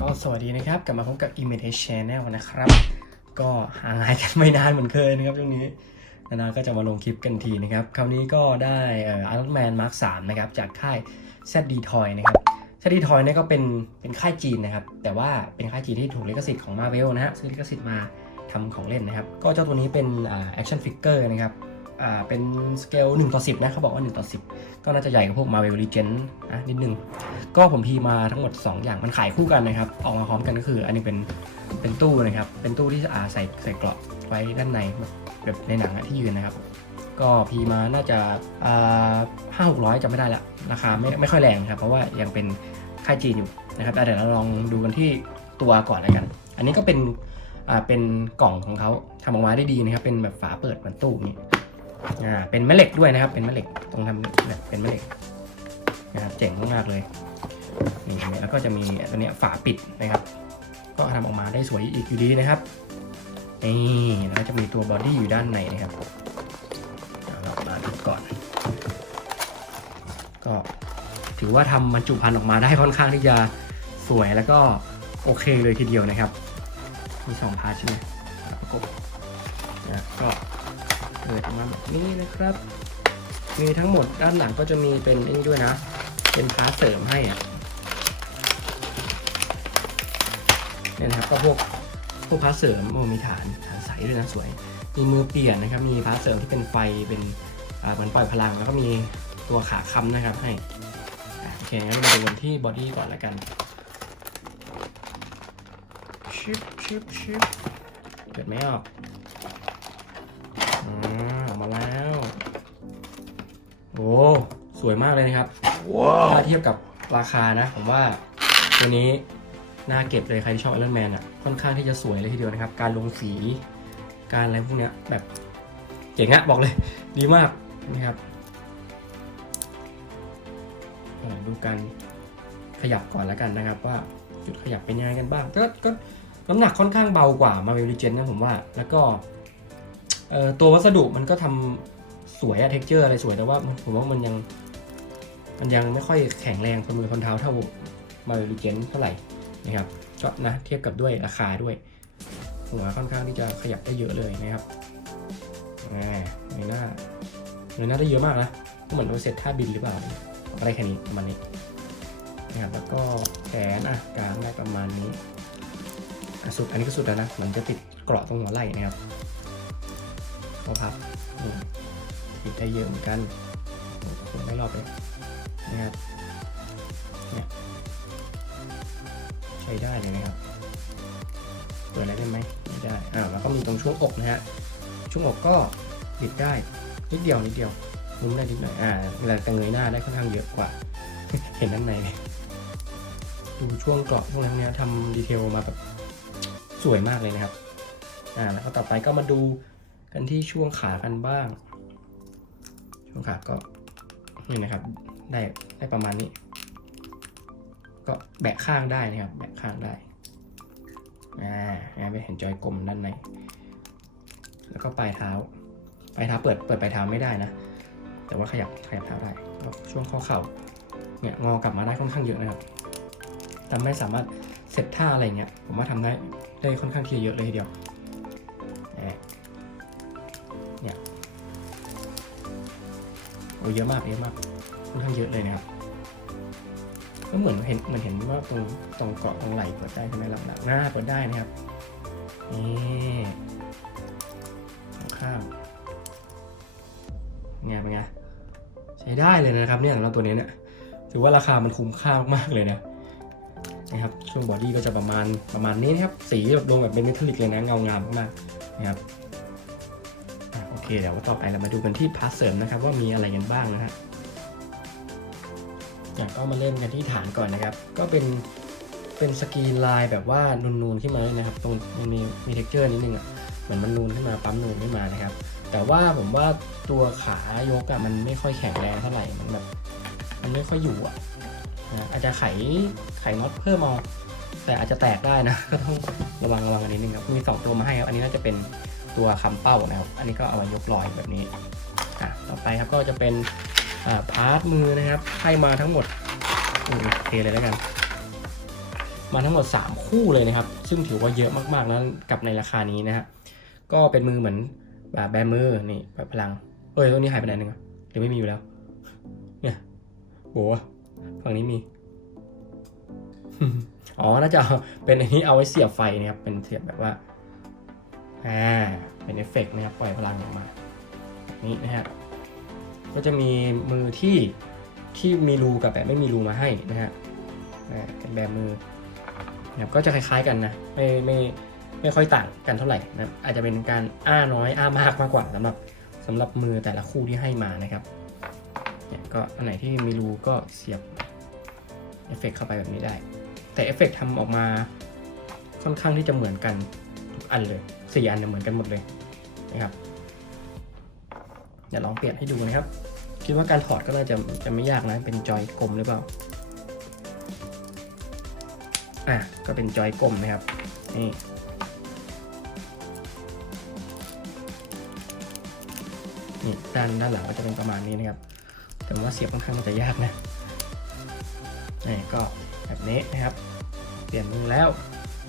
ก็สวัสดีนะครับ กลับมาพบกับ i m a g e Channel นะครับ ก็ห่างหายกันไม่นานเหมือนเคยนะครับช่วงนี้นานๆก็จะมาลงคลิปกันทีนะครับคราวนี้ก็ได้เอ่อ Iron Man Mark 3นะครับ จากค่าย ZD Toy นะครับ ZD Toy เนี่ยก็เป็นเป็นค่ายจีนนะครับ แต่ว่าเป็นค่ายจีนที่ถูกลิขสิทธิ์ของ Marvel นะฮะซื้อลิขสิทธิ์มาทำของเล่นนะครับ ก็เจ้าตัวนี้เป็นแอ่า action figure นะครับ อ่าเป็นสเกล1ต่อ10 นะเขาบอกว่า 1 ต่อ 10 ก็น่าจะใหญ่กว่าพวก Marvel Legends นะนิดนึง ก็ผมพีมาทั้งหมด 2 อย่างมันขายคู่กันนะครับ ออกมาพร้อมกันก็คือ อันนี้เป็นเป็นตู้นะครับ เป็นตู้ที่อาใส่ใส่เกราะไว้ด้านในแบบในหนังที่ยืนนะครับ ก็พีมาน่าจะห้าหกร้อยจำไม่ได้ละราคาไม่ไม่ค่อยแรงครับ เพราะว่ายังเป็นค่ายจีนอยู่นะครับแต่เดี๋ยวเราลองดูกันที่ตัวก่อนแล้วกัน อันนี้ก็เป็นอ่าเป็นกล่องของเขาทำออกมาได้ดีนะครับ เป็นแบบฝาเปิดเหมือนตู้นี้ อ่าเป็นแม่เหล็กด้วยนะครับ เป็นแม่เหล็กตรงทำแบบเป็นแม่เหล็กนะครับเจ๋งมากๆเลยนี่แล้วก็จะมีตัวเนี้ยฝาปิดนะครับ ก็ทำออกมาได้สวยอีกอยู่ดีนะครับนี่แล้วจะมีตัวบอดี้อยู่ด้านในนะครับเอาเรามาดูก่อน ก็ถือว่าทำบรรจุภัณฑ์ออกมาได้ค่อนข้างที่จะสวยแล้วก็โอเคเลยทีเดียวนะครับ มีสองพาร์ทใช่ไหมประกบนะก็ เปิดมาแบบนี้นะครับ มีทั้งหมดด้านหลังก็จะมีเป็นอ้นี่ด้วยนะ เป็นพาร์ทเสริมให้อะเนี่ยนะครับก็พวกพวกพาร์ทเสริมโอ้มีฐานฐานใสด้วยนะสวย มีมือเปลี่ยนนะครับ มีพาร์ทเสริมที่เป็นไฟเป็นเหมือนปล่อยพลังแล้วก็มีตัวขาค้ำนะครับให้โอเคงั้นมาดูกันที่บอดี้ก่อนละกันชิปชิปชิปเกิดไม่ออก อ่าออกมาแล้ว โอ้สวยมากเลยนะครับ ถ้าเทียบกับราคานะ ผมว่าตัวนี้น่าเก็บเลยใครที่ชอบ Iron Man อะค่อนข้างที่จะสวยเลยทีเดียวนะครับ การลงสีการอะไรพวกเนี้ยแบบเจ๋งอะบอกเลย ดีมากนะครับอ่าดูการขยับก่อนแล้วกันนะครับ ว่าจุดขยับเป็นยังไงกันบ้างก็ก็น้ำหนักค่อนข้างเบากว่า Marvel Legends นะผมว่า แล้วก็เอ่อ ตัววัสดุมันก็ทำสวยอะเท็กเจอร์อะไรสวยแต่ว่าผมว่ามันยังมันยังไม่ค่อยแข็งแรงคนมือคนเท้าเท่ามาริเจนเท่าไหร่นะครับก็นะเทียบกับด้วยราคาด้วยหัวค่อนข้างที่จะขยับได้เยอะเลยนะครับอ่าในหน้าในหน้าได้เยอะมากนะก็เหมือนเราเซตท่าบินหรือเปล่าอะไรแค่นี้ประมาณนี้นะครับแล้วก็แขนอะกลางได้ประมาณนี้สุดอันนี้ก็สุดแล้วนะมันจะติดเกราะตรงหัวไหล่นะครับ พับนี่ติดได้เยอะเหมือนกันผมไม่รอบเลยนะครับเนี่ยใช้ได้เลยนะครับเปิดอะไรได้ไหมไม่ได้อ่าแล้วก็มีตรงช่วงอกนะฮะช่วงอกก็บิดได้นิดเดียวนิดเดียวมุมได้นิดหน่อยอ่าเวลาจะเงยหน้าได้ค่อนข้างเยอะกว่า เห็นด้านในดูช่วงเกราะพวกนั้นเนี่ยทำดีเทลมาแบบสวยมากเลยนะครับอ่าแล้วก็ต่อไปก็มาดู กันที่ช่วงขากันบ้าง ช่วงขาก็นี่นะครับ ได้ได้ประมาณนี้ ก็แบะข้างได้นะครับ แบะข้างได้อ่าไปเห็นจอยกลมด้านใน แล้วก็ปลายเท้า ปลายเท้าเปิดเปิดปลายเท้าไม่ได้นะ แต่ว่าขยับขยับเท้าได้ก็ช่วงข้อเข่าเนี่ยงอกลับมาได้ค่อนข้างเยอะนะครับทำให้สามารถเซตท่าอะไรเงี้ย ผมว่าทำได้ได้ค่อนข้างที่จะเยอะเลยทีเดียว เนี่ยโอ้เยอะมากเยอะมากค่อนข้างเยอะเลยนะครับก็เหมือนเห็นเหมือนเห็นว่าตรงตรงเกาะตรงไหล่เปิดได้ใช่ไหมหลังหน้าเปิดได้นะครับนี่ข้างไงเป็นไงใช้ได้เลยนะครับเนี่ยเราตัวนี้เนี่ยถือว่าราคามันคุ้มค่ามากเลยนะนะครับช่วงบอดี้ก็จะประมาณประมาณนี้นะครับสีแบบลงแบบเป็นเมทัลลิกเลยนะเงางามมากนะครับ เคเดี๋ยวต่อไปเรามาดูกันที่พาร์ทเสริมนะครับ ว่ามีอะไรกันบ้างนะฮะอยากก็มาเล่นกันที่ฐานก่อนนะครับ ก็เป็นเป็นสกรีนลายแบบว่านูนๆขึ้นมาเลยนะครับ ตรงมันมีมีเท็กเจอร์นิดนึงอะเหมือนมันนูนขึ้นมาปั๊มนูนขึ้นมานะครับ แต่ว่าผมว่าตัวขายกอะมันไม่ค่อยแข็งแรงเท่าไหร่มันแบบมันไม่ค่อยอยู่อะนะอาจจะไขไขน็อตเพิ่มเอาแต่อาจจะแตกได้นะก็ต้องระวังระวังกันนิดนึงครับมีสองตัวมาให้ครับอันนี้น่าจะเป็น ตัวคำเป้านะครับ อันนี้ก็เอาไว้ยกลอยแบบนี้อะต่อไปครับก็จะเป็นพาร์ทมือนะครับให้มาทั้งหมดโอเคเลยแล้วกัน มาทั้งหมด 3 คู่เลยนะครับ ซึ่งถือว่าเยอะมากๆนะกับในราคานี้นะฮะก็เป็นมือเหมือนแบบแบมือนี่แบบพลัง เอ้ยตัวนี้หายไปไหนหนึ่งหรือไม่มีอยู่แล้ว เนี่ยโหฝั่งนี้มีอ๋อน่าจะเป็นอันนี้เอาไว้เสียบไฟนะครับเป็นเสียบแบบว่า อ่า เป็นเอฟเฟกต์นะครับ ปล่อยพลังออกมา นี้นะฮะก็จะมีมือที่ที่มีรูกับแบบไม่มีรูมาให้นะฮะเป็นแบบมือนะครับก็จะคล้ายๆกันนะ ไม่ไม่ไม่ค่อยต่างกันเท่าไหร่นะอาจจะเป็นการอ้าน้อยอ้ามากมากกว่าสำหรับสำหรับมือแต่ละคู่ที่ให้มานะครับเนี่ยก็อันไหนที่มีรูก็เสียบเอฟเฟกต์เข้าไปแบบนี้ได้ แต่เอฟเฟกต์ทำออกมาค่อนข้างที่จะเหมือนกันทุกอันเลย สี่อันเนี่ยเหมือนกันหมดเลยนะครับเดี๋ยวลองเปลี่ยนให้ดูนะครับ คิดว่าการถอดก็น่าจะจะไม่ยากนะเป็นจอยกลมหรือเปล่าอะก็เป็นจอยกลมนะครับนี่นี่ด้านด้านหลังก็จะเป็นประมาณนี้นะครับ แต่ว่าเสียบค่อนข้างมันจะยากนะนี่ก็แบบนี้นะครับ เปลี่ยนมือแล้ว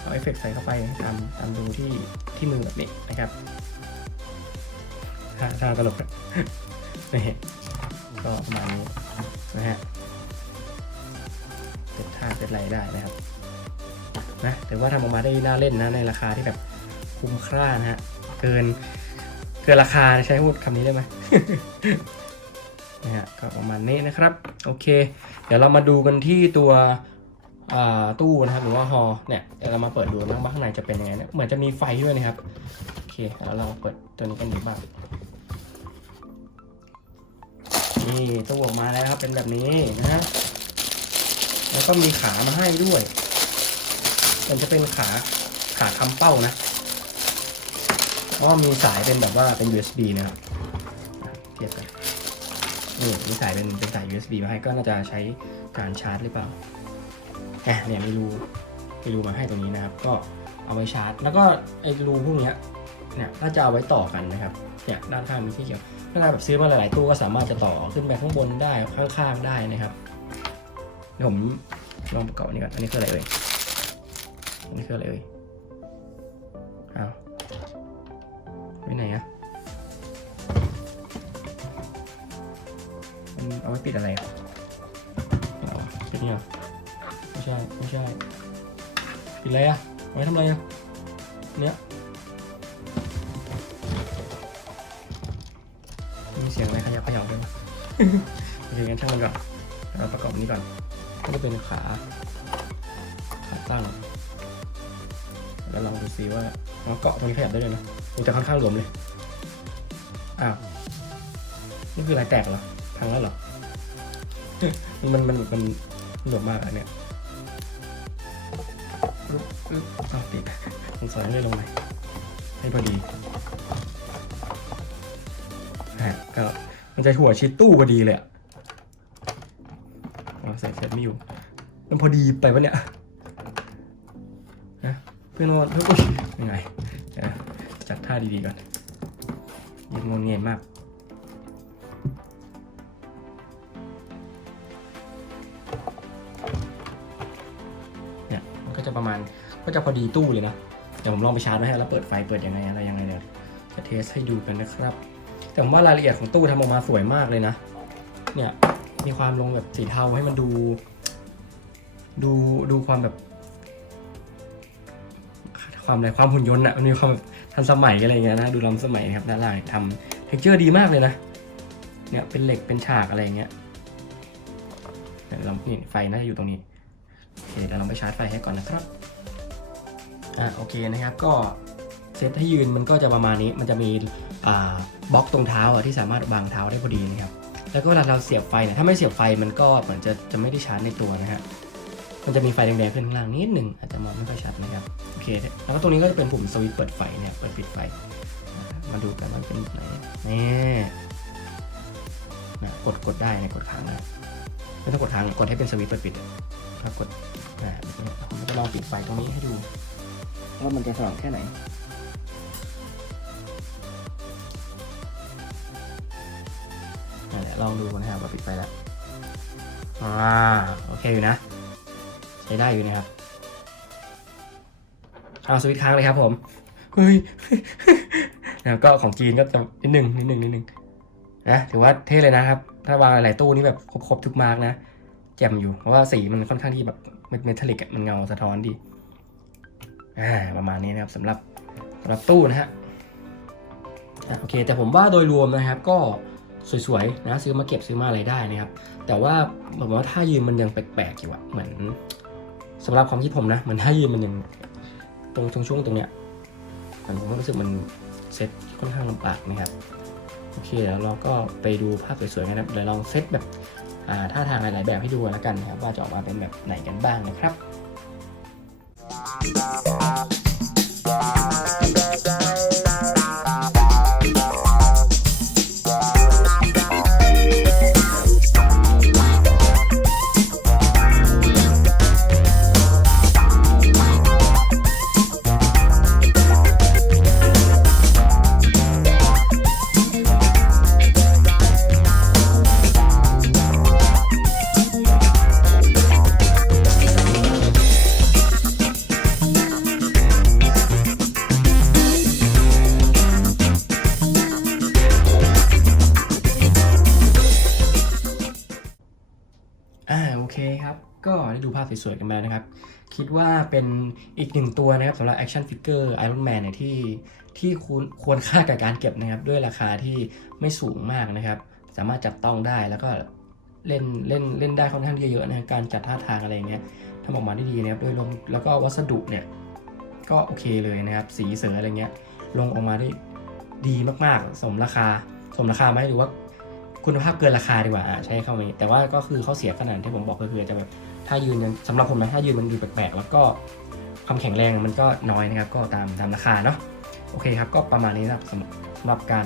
เอาเอฟเฟกต์ใส่เข้าไปตามตามดูที่ที่มือแบบนี้นะครับท่าท่าตลกนี่ก็ประมาณนี้นะฮะเป็นท่าเป็นไรได้นะครับนะถือว่าทำออกมาได้น่าเล่นนะในราคาที่แบบคุ้มค่านะฮะเกินเกินราคาใช้พูดคำนี้ได้ไหมนะฮะก็ประมาณนี้นะครับ โอเค เดี๋ยวเรามาดูกันที่ตัว ตู้นะครับหรือว่าฮอเนี่ยเดี๋ยวเรามาเปิดดูบ้างว่าข้างในจะเป็นยังไงเนี่ยเหมือนจะมีไฟด้วยนะครับโอเคแล้วเราเปิดตัวนี้กันดีบ้างนี่ตู้ออกมาแล้วครับเป็นแบบนี้นะฮะแล้วก็มีขามาให้ด้วย มันจะเป็นขาขาคำเป้านะเพราะมีสายเป็นแบบว่าเป็น USB นะครับเทียบกันนี่มีสายเป็นเป็นสาย USB มาให้ก็น่าจะใช้การชาร์จหรือเปล่า แหมเนี่ยมีรูมีรูมาให้ตรงนี้นะครับ ก็เอาไว้ชาร์จ แล้วก็ไอ้รูพวกนี้เนี่ยก็จะเอาไว้ต่อกันนะครับเนี่ยด้านข้างมีที่เกี่ยวถ้าเราแบบซื้อมาหลายๆตู้ก็สามารถจะต่อขึ้นไปข้างบนได้ข้างๆได้นะครับเดี๋ยวผมลองประกอบนนี้ก่อนอันนี้คืออะไรเอ่ยอันนี้คืออะไรเอ่ยอ้าวไปไหนอะมันเอาไว้ปิดอะไรอะปิดนี่เหรอ ใช่ไม่ใช่ปิดอะไรอะเอาไว้ทำอะไรอะเนี้ยมีเสียงอะไรขยับขยับด้วยวะโอเคงั้นช่างมันก่อนเราประกอบนี้ก่อนก็จะเป็นขาขาตั้ง แล้วลองดูซิว่าอ๋อเกาะตรงนี้ขยับได้เลยนะโอ้แต่ค่อนข้างหลวมเลยอ้าวนี่คืออะไรแตกเหรอพังแล้วเหรอมันมันมันหลวมมากอันเนี้ย อึ๊บอ้าวติดสงสัยเลยลงไหนให้พอดีฮะก็มันจะหัวชิดตู้พอดีเลยอะใส่เสร็จไม่อยู่ มันพอดีไปวะเนี่ยนะเพื่อนว่าเฮ้ยอุ๊ยยังไงจัดท่าดีๆก่อนยังงงเงียมาก ก็จะพอดีตู้เลยนะเดี๋ยวผมลองไปชาร์จไว้ให้แล้วเปิดไฟเปิดยังไงอะไรยังไงเดี๋ยวจะเทสให้ดูกันนะครับ แต่ผมว่ารายละเอียดของตู้ทำออกมาสวยมากเลยนะ เนี่ยมีความลงแบบสีเทาให้มันดู ดูดูความแบบ ความอะไรความหุ่นยนต์อะมันมีความทันสมัยอะไรเงี้ยนะดูล้ำสมัยนะครับด้านล่างทำเท็กเจอร์ดีมากเลยนะเนี่ยเป็นเหล็กเป็นฉากอะไรเงี้ยเดี๋ยวเรานี่ไฟน่าจะอยู่ตรงนี้โอเคเดี๋ยวเราไปชาร์จไฟให้ก่อนนะครับ อะโอเคนะครับก็เซตให้ยืนมันก็จะประมาณนี้มันจะมีอ่าบล็อกตรงเท้าที่สามารถวางเท้าได้พอดีนะครับแล้วก็เวลาเราเสียบไฟเนี่ยถ้าไม่เสียบไฟมันก็เหมือนจะจะไม่ได้ชาร์จในตัวนะฮะมันจะมีไฟแดงๆขึ้นข้างล่างนิดหนึ่งอาจจะมองไม่ค่อยชัดนะครับโอเคแล้วก็ตรงนี้ก็จะเป็นปุ่มสวิตช์เปิดไฟเนี่ยเปิดปิดไฟ มาดูกันว่าเป็นแบบไหนนี่นะกดกดได้นะกดค้างนะไม่ต้องกดค้างกดให้เป็นสวิตช์เปิดปิดถ้ากดอ่าผมจะลองปิดไฟตรงนี้ให้ดู ว่ามันจะสว่างแค่ไหนอ่าลองดูนะครับว่าปิดไฟแล้ว อ่า โอเคอยู่นะ ใช้ได้อยู่นะครับ เอาสวิตช์ค้างเลยครับผม เฮ้ยแล้วก็ของจีนก็จะนิดหนึ่งนิดหนึ่งนิดหนึ่งนะถือว่าเท่เลยนะครับ ถ้าวางหลายๆตู้นี่แบบครบๆทุกมาร์กนะแจ่มอยู่เพราะว่าสีมันค่อนข้างที่แบบเมทัลลิกมันเงาสะท้อนดี อ่าประมาณนี้นะครับสำหรับสำหรับตู้นะฮะโอเค แต่ผมว่าโดยรวมนะครับก็สวยๆนะซื้อมาเก็บซื้อมาอะไรได้นะครับ แต่ว่าผมว่าท่ายืนมันยังแปลกๆอยู่อะเหมือนสำหรับความคิดผมนะเหมือนท่ายืนมันยังตรงช่วงๆตรงเนี้ยผมก็รู้สึกมันเซ็ตค่อนข้างลำบากนะครับโอเคแล้วเราก็ไปดูภาพสวยๆนะครับเดี๋ยวลองเซ็ตแบบท่าทางหลายๆแบบให้ดูแล้วกันนะครับว่าจะออกมาเป็นแบบไหนกันบ้างนะครับ ได้ดูภาพสวยๆกันมานะครับ คิดว่าเป็นอีกหนึ่งตัวนะครับสำหรับ Action Figure Iron Man เนี่ยที่ที่ควรควรค่ากับการเก็บนะครับ ด้วยราคาที่ไม่สูงมากนะครับ สามารถจับต้องได้แล้วก็เล่นเล่นเล่นได้ค่อนข้างเยอะๆนะการจัดท่าทางอะไรเงี้ยทำออกมาได้ดีนะครับโดยลงแล้วก็วัสดุเนี่ยก็โอเคเลยนะครับ สีเสืออะไรเงี้ย ลงออกมาได้ดีมากๆ สมราคา สมราคาไหมหรือว่าคุณภาพเกินราคาดีกว่าอะใช้คำนี้แต่ว่าก็คือเขาเสียขนาดที่ผมบอกก็คือจะแบบ ถ้ายืนยังสำหรับผมนะถ้ายืนมันดูแปลกๆแล้วก็ความแข็งแรงมันก็น้อยนะครับ ก็ตามตามราคาเนาะโอเคครับก็ประมาณนี้นะครับสำหรับการ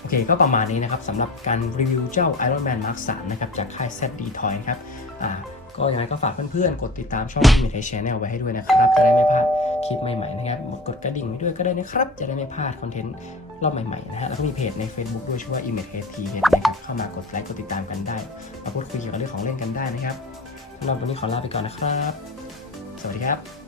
โอเคก็ประมาณนี้นะครับสำหรับการรีวิวเจ้า Iron Man Mark 3นะครับจากค่าย ZD Toy นะครับอ่าก็ยังไงก็ฝากเพื่อนๆ กดติดตามช่อง i m a g e Channel ไว้ให้ด้วยนะครับ จะได้ไม่พลาดคลิปใหม่ๆนะครับกดกระดิ่งไว้ด้วยก็ได้นะครับ จะได้ไม่พลาดคอนเทนต์รอบใหม่ๆนะฮะแล้วก็มีเพจใน Facebook ด้วยชื่อว่า Image t นะครับเข้ามากดไลค์กดติดตามกันได้มาพูดคุยเกี่ยวกับเรื่องของเล่นกันได้นะครับ สำหรับวันนี้ขอลาไปก่อนนะครับ สวัสดีครับ